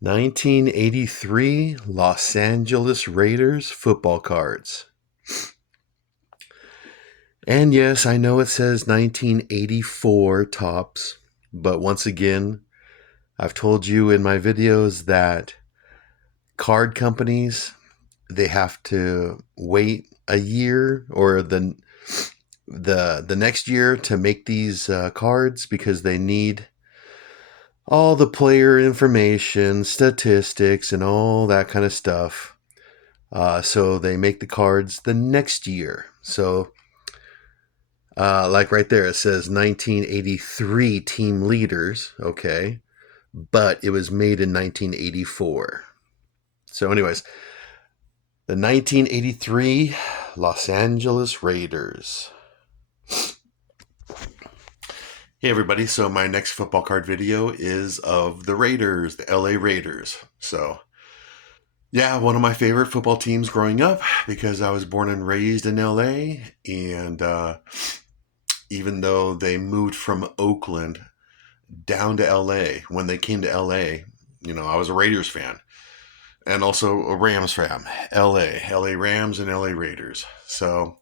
1983 Los Angeles Raiders football cards. And yes, I know it says 1984 tops, but once again, I've told you in my videos that card companies, they have to wait a year or the next year to make these cards because they need all the player information, statistics, and all that kind of stuff. So they make the cards the next year. So, like right there, it says 1983 team leaders. Okay. But it was made in 1984. So, anyways, the 1983 Los Angeles Raiders. Hey, everybody. So, my next football card video is of the Raiders, the LA Raiders. So, yeah, one of my favorite football teams growing up because I was born and raised in LA. And even though they moved from Oakland down to LA, when they came to LA, I was a Raiders fan and also a Rams fan. LA Rams and LA Raiders. So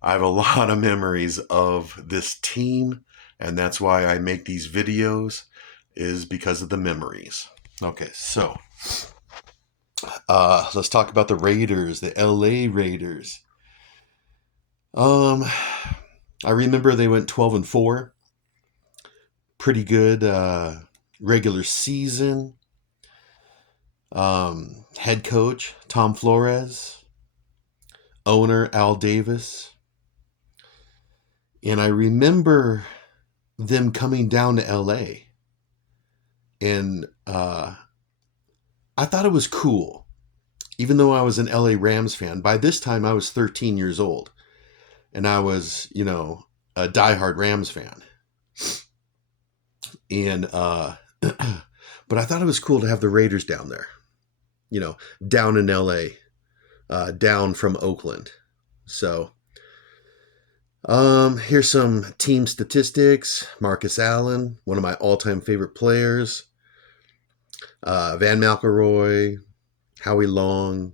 I have a lot of memories of this team, and that's why I make these videos, is because of the memories. Okay, so let's talk about the Raiders, the LA Raiders. I remember they went 12-4. Pretty good regular season. Head coach Tom Flores, owner Al Davis. And I remember them coming down to LA. And I thought it was cool, even though I was an LA Rams fan. By this time, I was 13 years old. And I was, a diehard Rams fan. And, but I thought it was cool to have the Raiders down there, down in LA, down from Oakland. So, here's some team statistics. Marcus Allen, one of my all-time favorite players. Van McElroy, Howie Long,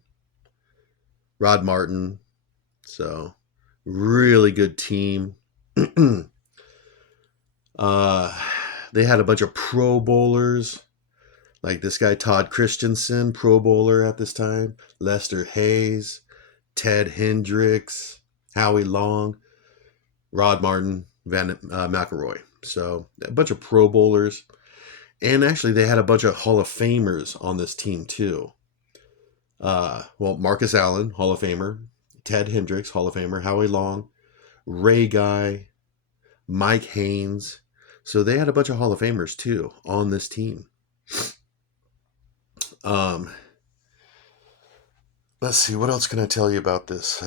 Rod Martin. So, really good team. They had a bunch of Pro Bowlers, like this guy Todd Christensen, Pro Bowler at this time. Lester Hayes, Ted Hendricks, Howie Long, Rod Martin, Van McElroy. So a bunch of Pro Bowlers. And actually, they had a bunch of Hall of Famers on this team, too. Marcus Allen, Hall of Famer. Ted Hendricks, Hall of Famer. Howie Long. Ray Guy. Mike Haynes. So they had a bunch of Hall of Famers, too, on this team. Let's see, what else can I tell you about this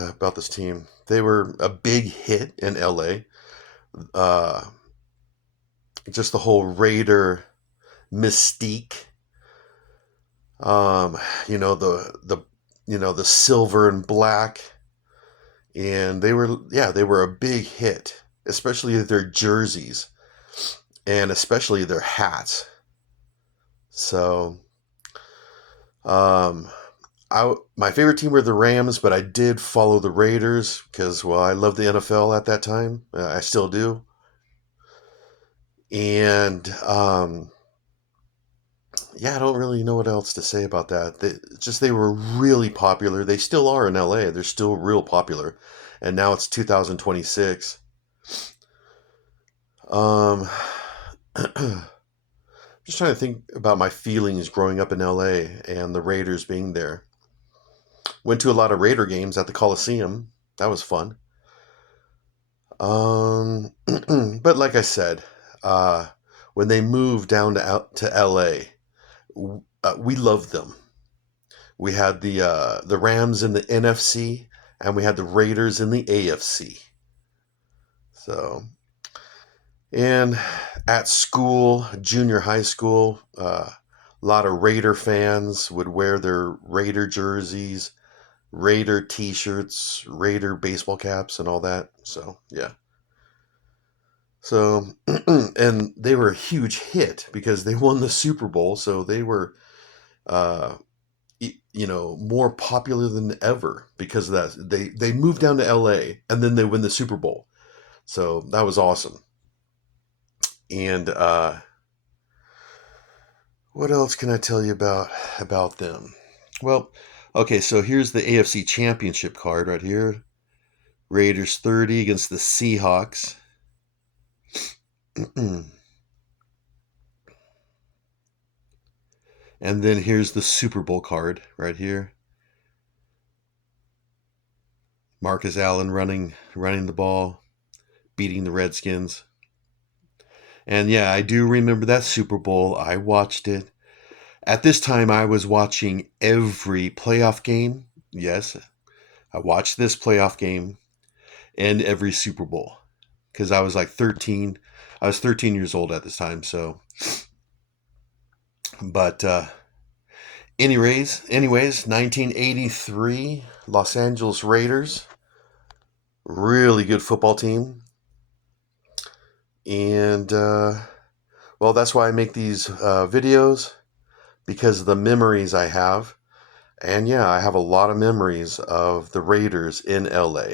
team? They were a big hit in LA. Just the whole Raider mystique. The silver and black, and they were a big hit, especially their jerseys and especially their hats. So, my favorite team were the Rams, but I did follow the Raiders because, I loved the NFL at that time. I still do. And, I don't really know what else to say about that. They were really popular. They still are in LA. They're still real popular. And now it's 2026. Just trying to think about my feelings growing up in LA and the Raiders being there. Went to a lot of Raider games at the Coliseum. That was fun. But like I said, when they moved down to LA, we loved them. We had the Rams in the NFC, and we had the Raiders in the AFC. So, and at school, junior high school, a lot of Raider fans would wear their Raider jerseys, Raider t-shirts, Raider baseball caps, and all that. So, yeah. So, and they were a huge hit because they won the Super Bowl. So they were uh, more popular than ever because of that. They moved down to LA and then they win the Super Bowl. So that was awesome. And what else can I tell you about them? Well, okay, so here's the AFC Championship card right here. Raiders 30 against the Seahawks. And then here's the Super Bowl card right here. Marcus Allen running the ball, beating the Redskins. And yeah, I do remember that Super Bowl. I watched it. At this time, I was watching every playoff game. Yes, I watched this playoff game and every Super Bowl because I was like 13. I was 13 years old at this time. So, but anyways, 1983 Los Angeles Raiders, really good football team, and well, that's why I make these videos because of the memories I have. And yeah, I have a lot of memories of the Raiders in LA.